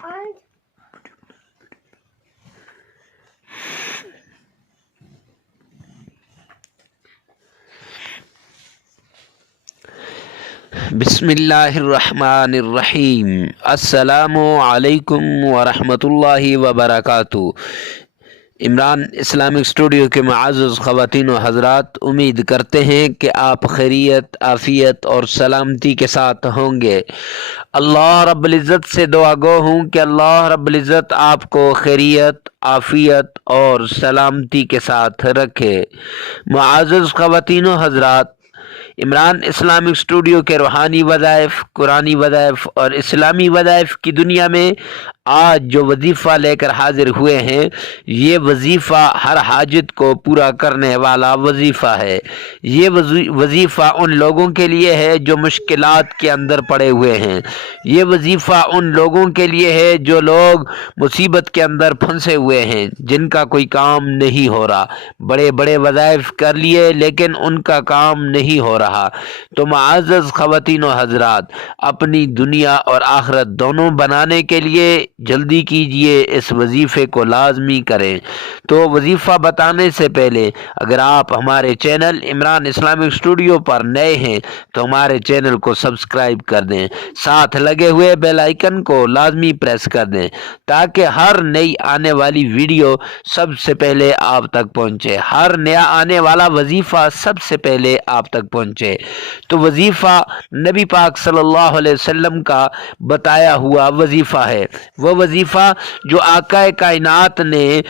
بسم اللہ الرحمن الرحیم۔ السلام علیکم ورحمۃ اللہ وبرکاتہ۔ عمران اسلامک اسٹوڈیو کے معزز خواتین و حضرات، امید کرتے ہیں کہ آپ خیریت، عافیت اور سلامتی کے ساتھ ہوں گے۔ اللہ رب العزت سے دعا گو ہوں کہ اللہ رب العزت آپ کو خیریت، عافیت اور سلامتی کے ساتھ رکھے۔ معزز خواتین و حضرات، عمران اسلامک اسٹوڈیو کے روحانی وظائف، قرآنی وظائف اور اسلامی وظائف کی دنیا میں آج جو وظیفہ لے کر حاضر ہوئے ہیں، یہ وظیفہ ہر حاجت کو پورا کرنے والا وظیفہ ہے۔ یہ وظیفہ ان لوگوں کے لیے ہے جو مشکلات کے اندر پڑے ہوئے ہیں۔ یہ وظیفہ ان لوگوں کے لیے ہے جو لوگ مصیبت کے اندر پھنسے ہوئے ہیں، جن کا کوئی کام نہیں ہو رہا۔ بڑے بڑے وظائف کر لیے لیکن ان کا کام نہیں ہو رہا۔ تو معزز خواتین و حضرات، اپنی دنیا اور آخرت دونوں بنانے کے لیے جلدی کیجئے، اس وظیفے کو لازمی کریں۔ تو وظیفہ بتانے سے پہلے اگر آپ ہمارے چینل عمران اسلامک اسٹوڈیو پر نئے ہیں تو ہمارے چینل کو سبسکرائب کر دیں، ساتھ لگے ہوئے بیل آئیکن کو لازمی پریس کر دیں تاکہ ہر نئی آنے والی ویڈیو سب سے پہلے آپ تک پہنچے، ہر نیا آنے والا وظیفہ سب سے پہلے آپ تک پہنچے۔ تو وظیفہ نبی پاک صلی اللہ علیہ وسلم کا بتایا ہوا وظیفہ ہے، وہ وظیفہ جو آقا کائنات نے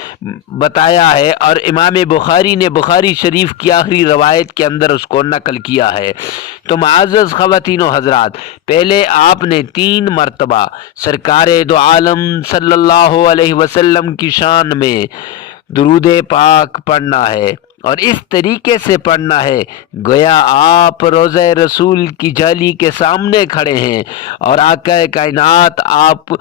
بتایا ہے اور امام بخاری نے بخاری شریف کی آخری روایت کے اندر اس کو نقل کیا ہے۔ تو معزز خواتین و حضرات، پہلے آپ نے 3 مرتبہ سرکار دو عالم صلی اللہ علیہ وسلم کی شان میں درود پاک پڑھنا ہے، اور اس طریقے سے پڑھنا ہے گویا آپ روضہ رسول کی جالی کے سامنے کھڑے ہیں اور آقا کائنات آپ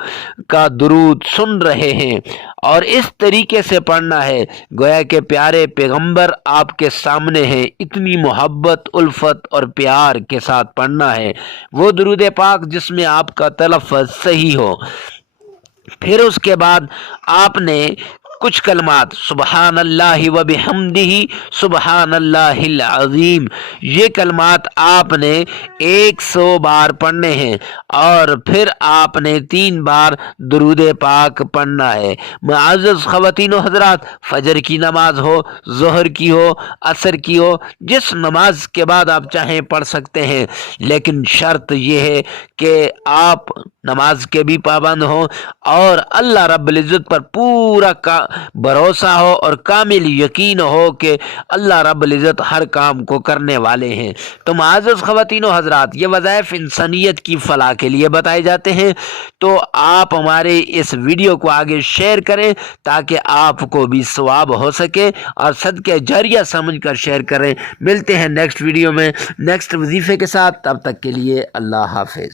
کا درود سن رہے ہیں، اور اس طریقے سے پڑھنا ہے گویا کہ پیارے پیغمبر آپ کے سامنے ہیں۔ اتنی محبت، الفت اور پیار کے ساتھ پڑھنا ہے وہ درود پاک جس میں آپ کا تلفظ صحیح ہو۔ پھر اس کے بعد آپ نے کچھ کلمات سبحان اللہ و بحمدہ سبحان اللہ العظیم، یہ کلمات آپ نے 100 بار پڑھنے ہیں، اور پھر آپ نے 3 بار درود پاک پڑھنا ہے۔ معزز خواتین و حضرات، فجر کی نماز ہو، ظہر کی ہو، عصر کی ہو، جس نماز کے بعد آپ چاہیں پڑھ سکتے ہیں، لیکن شرط یہ ہے کہ آپ نماز کے بھی پابند ہوں اور اللہ رب العزت پر پورا بھروسہ ہو اور کامل یقین ہو کہ اللہ رب العزت ہر کام کو کرنے والے ہیں۔ تو معزز خواتین و حضرات، یہ وظائف انسانیت کی فلاح کے لیے بتائے جاتے ہیں، تو آپ ہمارے اس ویڈیو کو آگے شیئر کریں تاکہ آپ کو بھی ثواب ہو سکے، اور صدقہ جاریہ سمجھ کر شیئر کریں۔ ملتے ہیں نیکسٹ ویڈیو میں نیکسٹ وظیفے کے ساتھ، تب تک کے لیے اللہ حافظ۔